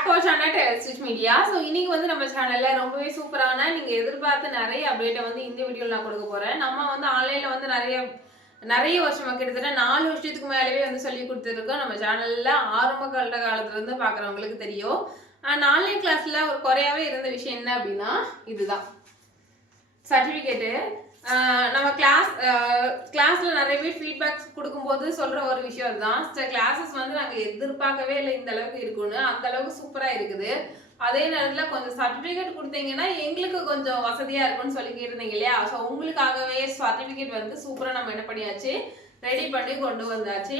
Back to channel Tailor Stitch media. So இன்னைக்கு வந்து நம்ம சேனல்ல ரொம்பவே சூப்பரான நீங்க எதிர்பார்த்த நிறைய அப்டேட்டை வந்து இந்த வீடியோவில் நான் கொடுக்க போறேன். நம்ம வந்து ஆன்லைன்ல வந்து நிறைய வருஷமா கிட்டத்தட்ட 4 வருஷத்துக்கு மேலவே வந்து சொல்லி கொடுத்துருக்கோம். நம்ம சேனல்ல ஆரம்ப காலத்துல இருந்து பாக்குறவங்களுக்கு தெரியும். ஆன்லைன் கிளாஸ்ல ஒரு குறையாவே இருந்த விஷயம் என்ன அப்படின்னா இதுதான் சர்டிபிகேட்டு. நம்ம கிளாஸ்ல நிறைய பேர் ஃபீட்பேக்ஸ் கொடுக்கும்போது சொல்ற ஒரு விஷயம் அதுதான். கிளாஸஸ் வந்து நாங்கள் எதிர்பார்க்கவே இல்லை இந்த அளவுக்கு இருக்குன்னு. அந்த அளவுக்கு சூப்பராக இருக்குது. அதே நேரத்தில் கொஞ்சம் சர்டிஃபிகேட் கொடுத்தீங்கன்னா எங்களுக்கு கொஞ்சம் வசதியாக இருக்கும்னு சொல்லி கேட்டிருந்தீங்க இல்லையா? ஸோ உங்களுக்காகவே சர்டிஃபிகேட் வந்து சூப்பராக நம்ம என்ன பண்ணியாச்சு, ரெடி பண்ணி கொண்டு வந்தாச்சு.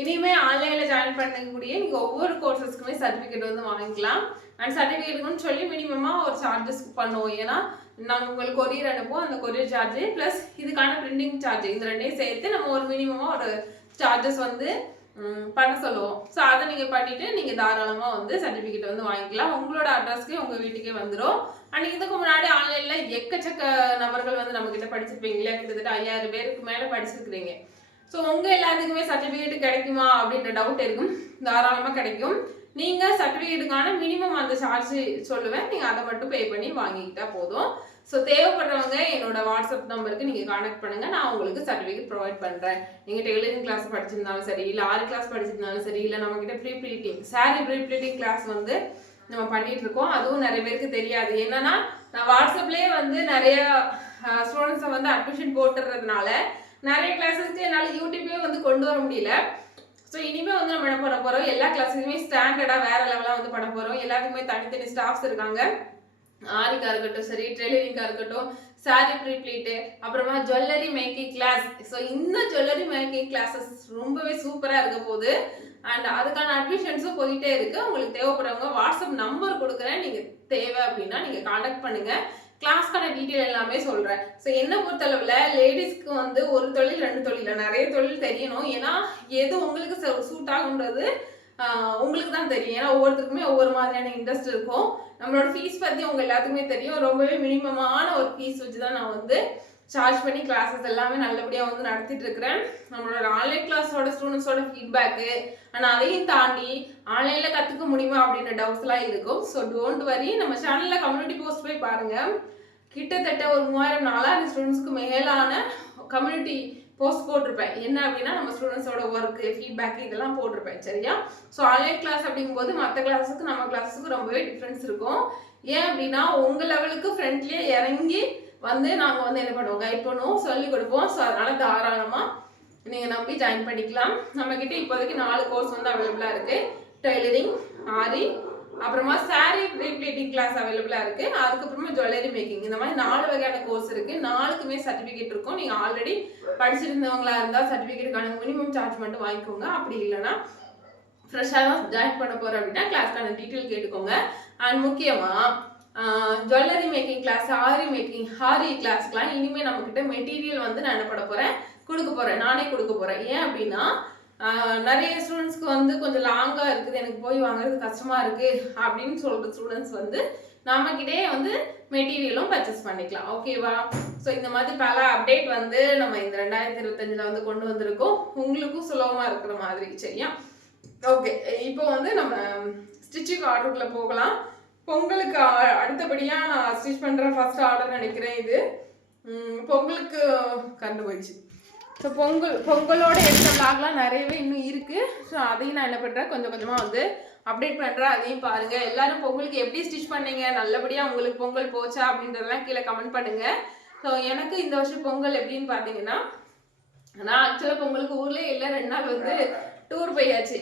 இனிமேல் ஆன்லைனில் ஜாயின் பண்ணக்கூடிய நீங்கள் ஒவ்வொரு கோர்சஸ்க்குமே சர்டிஃபிகேட் வந்து வாங்கிக்கலாம். அண்ட் சர்டிஃபிகேட்டுக்குன்னு சொல்லி மினிமமாக ஒரு சார்ஜஸ் பண்ணுவோம். ஏன்னா நாங்கள் உங்களுக்கு கொரியர் அனுப்புவோம். அந்த கொரியர் சார்ஜ் ப்ளஸ் இதுக்கான பிரிண்டிங் சார்ஜ் இந்த ரெண்டையும் சேர்த்து நம்ம ஒரு மினிமமாக ஒரு சார்ஜஸ் வந்து பண்ண சொல்லுவோம். ஸோ அதை நீங்கள் பண்ணிவிட்டு நீங்கள் தாராளமாக வந்து சர்டிஃபிகேட் வந்து வாங்கிக்கலாம். உங்களோட அட்ரஸ்க்கே உங்கள் வீட்டுக்கே வந்துடும். அண்ட் இதுக்கு முன்னாடி ஆன்லைனில் எக்கச்சக்க நபர்கள் வந்து நம்மக்கிட்ட படிச்சிருப்பீங்களா? கிட்டத்தட்ட 5000 பேருக்கு மேலே படிச்சிருக்கிறீங்க. ஸோ உங்கள் எல்லாத்துக்குமே சர்டிஃபிகேட் கிடைக்குமா அப்படின்ற டவுட் இருக்கும். தாராளமாக கிடைக்கும். நீங்கள் சர்டிஃபிகேட்டுக்கான மினிமம் அந்த சார்ஜ் சொல்லுவேன், நீங்கள் அதை மட்டும் பே பண்ணி வாங்கிக்கிட்டா போதும். ஸோ தேவைப்படுறவங்க என்னோட வாட்ஸ்அப் நம்பருக்கு நீங்கள் கான்டாக்ட் பண்ணுங்கள். நான் உங்களுக்கு சர்டிஃபிகேட் ப்ரொவைட் பண்ணுறேன். நீங்கள் டெய்லரிங் கிளாஸ் படிச்சிருந்தாலும் சரி, இல்லை ஆரி கிளாஸ் படிச்சிருந்தாலும் சரி, இல்லை நம்மக்கிட்ட pre pleating sorry pre pleating class வந்து நம்ம பண்ணிட்டு இருக்கோம். அதுவும் நிறைய பேருக்கு தெரியாது. என்னன்னா நான் வாட்ஸ்அப்லேயே வந்து நிறைய ஸ்டூடெண்ட்ஸை வந்து அட்மிஷன் போட்டுறதுனால நிறைய கிளாஸஸ்க்கு என்னால் யூடியூப்பே வந்து கொண்டு வர முடியல. ஸோ இனிமேல் வந்து நம்ம என்ன பண்ண போகிறோம், எல்லா கிளாஸுக்குமே ஸ்டாண்டர்டாக வேறு லெவலாக வந்து பண்ண போகிறோம். எல்லாத்துக்குமே தனித்தனி ஸ்டாஃப்ஸ் இருக்காங்க. ஆரிக்காக இருக்கட்டும் சரி, ட்ரெய்லரிங்காக இருக்கட்டும், சாரி ப்ரீ ப்ளீட்டு, அப்புறமா ஜுவல்லரி மேக்கிங் கிளாஸ். ஸோ இந்த ஜுவல்லரி மேக்கிங் கிளாஸஸ் ரொம்பவே சூப்பராக இருக்க போகுது. அண்ட் அதுக்கான அட்மிஷன்ஸும் போயிட்டே இருக்குது. உங்களுக்கு தேவைப்படுறவங்க வாட்ஸ்அப் நம்பர் கொடுக்குறேன். நீங்கள் தேவை அப்படின்னா நீங்கள் கான்டாக்ட் பண்ணுங்கள். கிளாஸ்க்கான டீட்டெயில் எல்லாமே சொல்கிறேன். ஸோ என்னை பொறுத்தளவில் லேடிஸ்க்கு வந்து ஒரு தொழில் 2 தொழில் நிறைய தொழில் தெரியணும். ஏன்னா எது உங்களுக்கு சூட் ஆகுன்றது உங்களுக்கு தான் தெரியும். ஏன்னா ஒவ்வொருத்தருக்குமே ஒவ்வொரு மாதிரியான இன்ட்ரெஸ்ட் இருக்கும். நம்மளோட ஃபீஸ் பற்றி உங்கள் எல்லாத்துக்குமே தெரியும். ரொம்பவே மினிமமான ஒரு ஃபீஸ் வச்சு தான் நான் வந்து சார்ஜ் பண்ணி கிளாஸஸ் எல்லாமே நல்லபடியாக வந்து நடத்திட்டு இருக்கிறேன். நம்மளோட ஆன்லைன் கிளாஸோட ஸ்டூடெண்ட்ஸோட ஃபீட்பேக்கு ஆனால் அதையும் தாண்டி ஆன்லைனில் கற்றுக்க முடியுமா அப்படின்ற டவுட்ஸ்லாம் இருக்கும். So don't worry. நம்ம சேனலில் கம்யூனிட்டி போஸ்ட் போய் பாருங்கள். கிட்டத்தட்ட ஒரு 3000-4000 ஸ்டூடெண்ட்ஸ்க்கு மேலான கம்யூனிட்டி போஸ்ட் போட்டிருப்பேன். என்ன அப்படின்னா நம்ம ஸ்டூடெண்ட்ஸோட ஒர்க்கு ஃபீட்பேக் இதெல்லாம் போட்டிருப்பேன். சரியா? ஸோ ஆன்லைன் கிளாஸ் அப்படிங்கும்போது மற்ற கிளாஸுக்கு நம்ம கிளாஸுக்கு ரொம்பவே டிஃப்ரென்ஸ் இருக்கும். ஏன் அப்படின்னா உங்கள் லெவலுக்கு ஃப்ரெண்ட்லியே இறங்கி வந்து நாங்கள் வந்து என்ன பண்ணுவோம், கைட் பண்ணுவோம், சொல்லிக் கொடுப்போம். ஸோ அதனால் தாராளமாக நீங்கள் நம்பி ஜாயின் பண்ணிக்கலாம். நம்மக்கிட்ட இப்போதைக்கு 4 கோர்ஸ் வந்து அவைலபிளாக இருக்குது. டெய்லரிங், ஆரி, அப்புறமா சாரி ப்ரீ ப்ளீட்டிங் கிளாஸ் அவைலபிளாக இருக்குது. அதுக்கப்புறமா ஜுவல்லரி மேக்கிங், இந்த மாதிரி 4 வகையான கோர்ஸ் இருக்குது. 4க்குமே சர்டிஃபிகேட் இருக்கும். நீங்கள் ஆல்ரெடி படிச்சிருந்தவங்களா இருந்தால் சர்டிஃபிகேட்டுக்கான மினிமம் சார்ஜ் மட்டும் வாங்கிக்கோங்க. அப்படி இல்லைன்னா ஃப்ரெஷ்ஷாக தான் ஜாயின் பண்ண போகிறோம் அப்படின்னா கிளாஸ்க்கான டீட்டெயில் கேட்டுக்கோங்க. அண்ட் முக்கியமாக ஜுவல்லரி மேக்கிங் கிளாஸ், ஆரி மேக்கிங், ஆரி கிளாஸ்க்கெலாம் இனிமேல் நம்மக்கிட்ட மெட்டீரியல் வந்து நான் என்ன பண்ண போகிறேன், நானே கொடுக்க போகிறேன். ஏன் அப்படின்னா நிறைய ஸ்டூடெண்ட்ஸ்க்கு வந்து கொஞ்சம் லாங்காக இருக்குது, எனக்கு போய் வாங்குறது கஷ்டமாக இருக்குது அப்படின்னு சொல்கிற ஸ்டூடெண்ட்ஸ் வந்து நம்மக்கிட்டே வந்து மெட்டீரியலும் பர்ச்சேஸ் பண்ணிக்கலாம். ஓகேவா? ஸோ இந்த மாதிரி பல அப்டேட் வந்து நம்ம இந்த 2025 வந்து கொண்டு வந்திருக்கோம். உங்களுக்கும் சுலபமாக இருக்கிற மாதிரி. சரியா? ஓகே, இப்போ வந்து நம்ம ஸ்டிச்சிங் ஆர்டருக்குள்ளே போகலாம். பொங்கலுக்கு அடுத்தபடியாக நான் ஸ்டிச் பண்ணுற ஃபர்ஸ்ட் ஆர்டர் நினைக்கிறேன். இது பொங்கலுக்கு கண்டு போயிடுச்சு. ஸோ பொங்கலோட எடுத்த விளாக்லாம் நிறையவே இன்னும் இருக்குது. ஸோ அதையும் நான் என்ன பண்ணுறேன், கொஞ்சம் கொஞ்சமாக வந்து அப்டேட் பண்ணுறேன். அதையும் பாருங்கள். எல்லோரும் பொங்கலுக்கு எப்படி ஸ்டிச் பண்ணீங்க, நல்லபடியாக உங்களுக்கு பொங்கல் போச்சா அப்படின்றதெல்லாம் கீழே கமெண்ட் பண்ணுங்கள். ஸோ எனக்கு இந்த வருஷம் பொங்கல் எப்படின்னு பார்த்தீங்கன்னா, நான் ஆக்சுவலாக பொங்கலுக்கு ஊர்லேயே இல்லை, 2 நாள் வந்து டூர் போயாச்சு.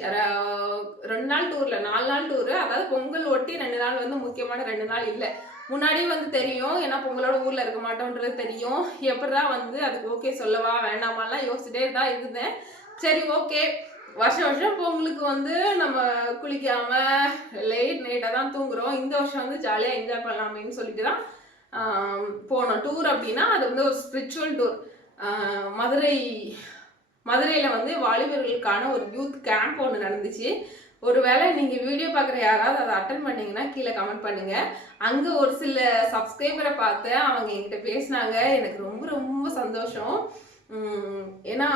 2 நாள் டூரில் 4 நாள் டூரு. அதாவது பொங்கல் ஒட்டி 2 நாள் வந்து முக்கியமான 2 நாள் இல்லை. முன்னாடியே வந்து தெரியும், ஏன்னா பொங்கலோட ஊரில் இருக்க மாட்டோன்றது தெரியும். எப்படிதான் வந்து அதுக்கு ஓகே சொல்லவா வேண்டாமாலாம் யோசிச்சுட்டே தான் இருந்தேன். சரி ஓகே, வருஷம் பொங்கலுக்கு வந்து நம்ம குளிக்காமல் லேட்டாக தான் தூங்குறோம். இந்த வருஷம் வந்து ஜாலியாக என்ஜாய் பண்ணலாமேன்னு சொல்லிட்டு தான் போனோம். டூர் அப்படின்னா அது வந்து ஒரு ஸ்பிரிச்சுவல் டூர். மதுரையில் வந்து வாலிபர்களுக்கான ஒரு யூத் கேம்ப் ஒன்று நடந்துச்சு. ஒருவேளை நீங்கள் வீடியோ பார்க்குற யாராவது அதை அட்டன் பண்ணிங்கன்னா கீழே கமெண்ட் பண்ணுங்கள். அங்கே ஒரு சில சப்ஸ்கிரைபரை பார்த்து அவங்க என்கிட்ட பேசினாங்க. எனக்கு ரொம்ப ரொம்ப சந்தோஷம். ஏன்னா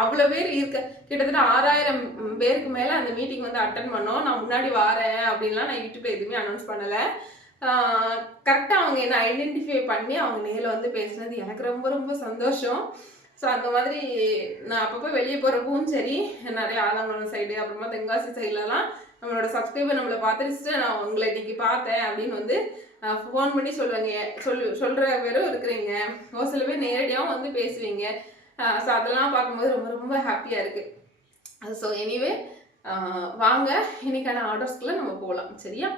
அவ்வளோ பேர் இருக்க, கிட்டத்தட்ட 6000 பேருக்கு மேலே அந்த மீட்டிங் வந்து அட்டன் பண்ணோம். நான் முன்னாடி வரேன் அப்படின்லாம் நான் யூடியூப்ல எதுவுமே அனௌன்ஸ் பண்ணலை. கரெக்டாக அவங்க என்னை ஐடென்டிஃபை பண்ணி அவங்க நேரில் வந்து பேசுனது எனக்கு ரொம்ப ரொம்ப சந்தோஷம். ஸோ அந்த மாதிரி நான் அப்பப்போ வெளியே போகிறப்பவும் சரி, நிறைய ஆலங்குளம் சைடு அப்புறமா தென்காசி சைட்லலாம் நம்மளோட சப்ஸ்கிரைபர் நம்மளை பார்த்துட்டு நான் உங்களை இன்னைக்கு பார்த்தேன் அப்படின்னு வந்து ஃபோன் பண்ணி சொல்லுவாங்க. சொல்கிற பேரும் இருக்கிறீங்க, ஒரு சில பேர் நேரடியாகவும் வந்து பேசுவீங்க. ஸோ அதெல்லாம் பார்க்கும்போது ரொம்ப ரொம்ப ஹாப்பியாக இருக்குது. ஸோ எனிவே வாங்க இன்னைக்கான ஆர்டர்ஸ்க்குள்ள நம்ம போகலாம். சரியா?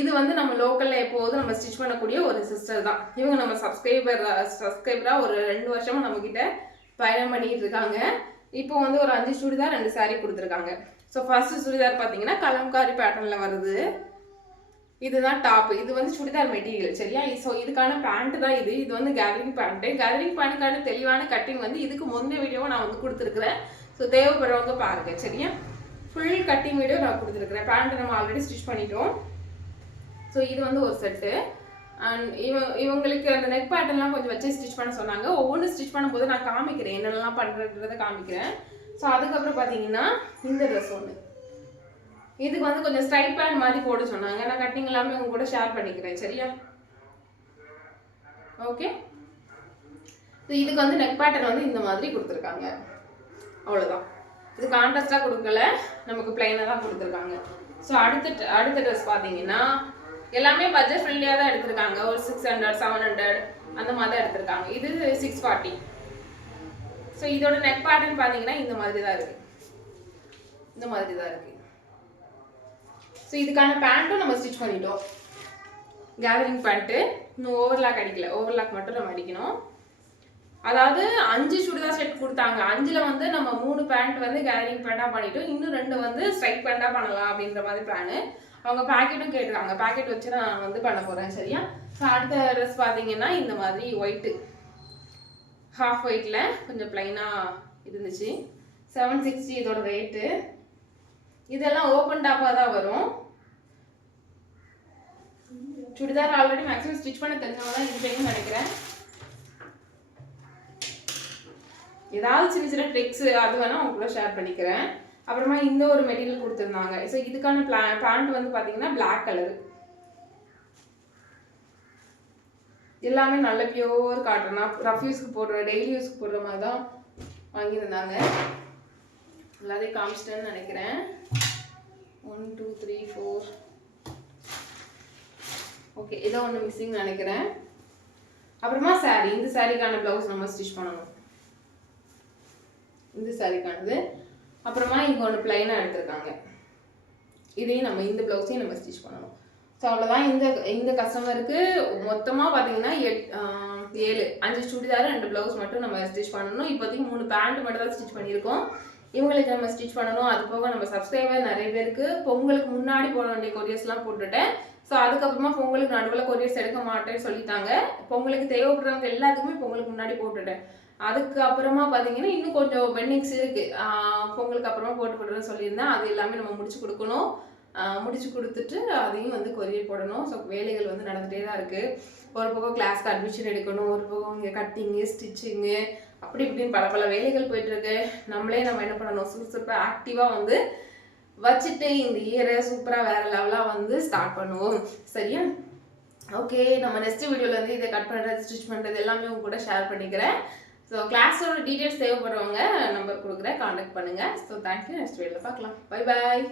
இது வந்து நம்ம லோக்கல்ல எப்போதும் நம்ம ஸ்டிச் பண்ணக்கூடிய ஒரு சிஸ்டர் தான். இவங்க நம்ம சப்ஸ்கிரைபரா ஒரு 2 வருஷமா நம்ம கிட்ட பயணம் பண்ணிட்டு இருக்காங்க. இப்போ வந்து ஒரு 5 சுடிதார் 2 சாரீ கொடுத்துருக்காங்க. ஸோ ஃபர்ஸ்ட் சுடிதார் பார்த்தீங்கன்னா கலம்காரி பேட்டர்ன்ல வருது. இதுதான் டாப். இது வந்து சுடிதார் மெட்டீரியல். சரியா? ஸோ இதுக்கான பேண்ட் தான் இது. இது வந்து கேதரிங் பேண்ட். கேதரிங் பேண்ட்டுக்கான தெளிவான கட்டிங் வந்து இதுக்கு முந்தைய வீடியோவை நான் வந்து கொடுத்துருக்குறேன். ஸோ தேவைப்படுறவங்க பாருங்க. சரியா? ஃபுல் கட்டிங் வீடியோ நான் கொடுத்துருக்குறேன். பேண்ட் நம்ம ஆல்ரெடி ஸ்டிச் பண்ணிட்டோம். ஸோ இது வந்து ஒரு செட்டு. அண்ட் இவங்களுக்கு அந்த நெக் பேட்டர்ன்லாம் கொஞ்சம் வச்சு ஸ்டிச் பண்ண சொன்னாங்க. ஒவ்வொன்று ஸ்டிச் பண்ணும்போது நான் காமிக்கிறேன், என்னென்னலாம் பண்ணுறதுன்றதை காமிக்கிறேன். ஸோ அதுக்கப்புறம் பார்த்தீங்கன்னா இந்த ட்ரெஸ் ஒன்று, இதுக்கு வந்து கொஞ்சம் ஸ்ட்ரைட் பேண்ட் மாதிரி போட சொன்னாங்க. நான் கட்டிங் எல்லாமே உங்க கூட ஷேர் பண்ணிக்கிறேன். சரியா? ஓகே. ஸோ இதுக்கு வந்து நெக் பேட்டர்ன் வந்து இந்த மாதிரி கொடுத்துருக்காங்க. அவ்வளோதான். இது கான்ட்ராஸ்டாக கொடுக்கல, நமக்கு பிளைனாக தான் கொடுத்துருக்காங்க. ஸோ அடுத்த ட்ரெஸ் பார்த்தீங்கன்னா எல்லாமே பட்ஜெட் ஃப்ரெண்ட்லியாக தான் எடுத்திருக்காங்க. ஒரு 600 700 அந்த மாதிரி தான் எடுத்திருக்காங்க. இது 640. ஸோ இதோட நெக் பேட்டர்ன் பார்த்தீங்கன்னா இந்த மாதிரி தான் இருக்கு. இந்த மாதிரி தான் இருக்கு. ஸோ இதுக்கான பேண்ட்டும் நம்ம ஸ்டிச் பண்ணிட்டோம். கேதரிங் பேண்ட்டு இன்னும் ஓவர்லாக் அடிக்கல. ஓவர்லாக் மட்டும் நம்ம அடிக்கணும். அதாவது 5 சுடிதார் செட் கொடுத்தாங்க. 5ல் வந்து நம்ம 3 பேண்ட் வந்து கேதரிங் பேண்டாக பண்ணிட்டோம். இன்னும் 2 வந்து ஸ்ட்ரைட் பேண்டாக பண்ணலாம் அப்படின்ற மாதிரி பிளானு. அவங்க பேக்கெட்டும் கேட்டுருக்காங்க. பேக்கெட் வச்சு நான் வந்து பண்ண போகிறேன். சரியா? ஸோ அடுத்த ட்ரெஸ் பார்த்தீங்கன்னா இந்த மாதிரி ஒயிட்டு, ஹாஃப் ஒயிட்டில் கொஞ்சம் பிளைனாக இருந்துச்சு. 760 இதோட ரேட்டு. இதெல்லாம் ஓப்பன் டாப்பாக தான் வரும். சுடிதார் ஆல்ரெடி மேக்ஸிமம் ஸ்டிச் பண்ண தெரிஞ்சவங்க தான் இருப்பீங்கன்னு நினைக்கிறேன். ஏதாவது சின்ன சின்ன ட்ரிக்ஸ் அது வேணால் அவங்க கூட ஷேர் பண்ணிக்கிறேன். அப்புறமா இந்த ஒரு மெட்டீரியல் கொடுத்துருந்தாங்க. ஸோ இதுக்கான பேண்ட் வந்து பார்த்தீங்கன்னா பிளாக் கலரு. எல்லாமே நல்ல பியோர் காட்டனா, ரஃப் யூஸ்க்கு போடுற, டெய்லி யூஸ்க்கு போடுற மாதிரி தான் வாங்கியிருந்தாங்க. எல்லாத்தையும் காமிச்சிட்டேன்னு நினைக்கிறேன். 1 2 3 4. ஓகே, ஏதோ ஒன்று மிஸ்ஸிங் நினைக்கிறேன். அப்புறமா சாரீ. இந்த சாரீக்கான ப்ளவுஸ் நம்ம ஸ்டிச் பண்ணணும். இந்த சாரீக்கானது. அப்புறமா இங்கே ஒன்று பிளைனாக எடுத்திருக்காங்க. இதையும் நம்ம இந்த ப்ளவுஸையும் நம்ம ஸ்டிச் பண்ணணும். ஸோ அவ்வளோதான். இந்த கஸ்டமருக்கு மொத்தமாக பார்த்தீங்கன்னா 5 சுடிதார் 2 ப்ளவுஸ் மட்டும் நம்ம ஸ்டிச் பண்ணணும். இப்போதைக்கு 3 பேண்ட் மட்டும் தான் ஸ்டிச் பண்ணியிருக்கோம். இவங்களுக்கு நம்ம ஸ்டிச் பண்ணணும். அது போக நம்ம சப்ஸ்கிரைபர் நிறைய பேருக்கு பொங்கலுக்கு முன்னாடி போட வேண்டிய கொரியர்ஸ்லாம் போட்டுட்டேன். ஸோ அதுக்கப்புறமா பொங்கலுக்கு நடுவில் கொரியர்ஸ் எடுக்க மாட்டேன்னு சொல்லிட்டாங்க. பொங்கலுக்கு தேவைப்படுறவங்க எல்லாத்துக்குமே பொங்கலுக்கு முன்னாடி போட்டுட்டேன். அதுக்கு அப்புறமா பார்த்தீங்கன்னா இன்னும் கொஞ்சம் பெண்டிங்ஸ் இருக்குது. பொங்கலுக்கு அப்புறமா போட்டுறேன்னு சொல்லியிருந்தேன். அது எல்லாமே நம்ம முடிச்சு கொடுக்கணும். முடிச்சு கொடுத்துட்டு அதையும் வந்து கொரியர் போடணும். ஸோ வேலைகள் வந்து நடந்துகிட்டே தான் இருக்குது. ஒரு பக்கம் கிளாஸ்க்கு அட்மிஷன் எடுக்கணும், ஒரு பக்கம் இங்கே கட்டிங்கு, ஸ்டிச்சிங்கு, அப்படி இப்படின்னு பல வேலைகள் போயிட்டுருக்கு. நம்ம என்ன பண்ணணும், சுறுசுறுப்பாக ஆக்டிவாக வந்து வச்சுட்டு இந்த இயரை சூப்பராக வேறு லெவலாக வந்து ஸ்டார்ட் பண்ணுவோம். சரியா? ஓகே, நம்ம நெக்ஸ்ட் வீடியோவில் வந்து இதை கட் பண்ணுறது, ஸ்டிச் பண்ணுறது எல்லாமே உங்க கூட ஷேர் பண்ணிக்கிறேன். ஸோ கிளாஸோட டீட்டெயில்ஸ் தேவைப்படுறவங்க நம்பர் கொடுக்குறேன், கான்டாக்ட் பண்ணுங்கள். So thank you. நெக்ஸ்ட் வீடியோவில் பார்க்கலாம். Bye bye.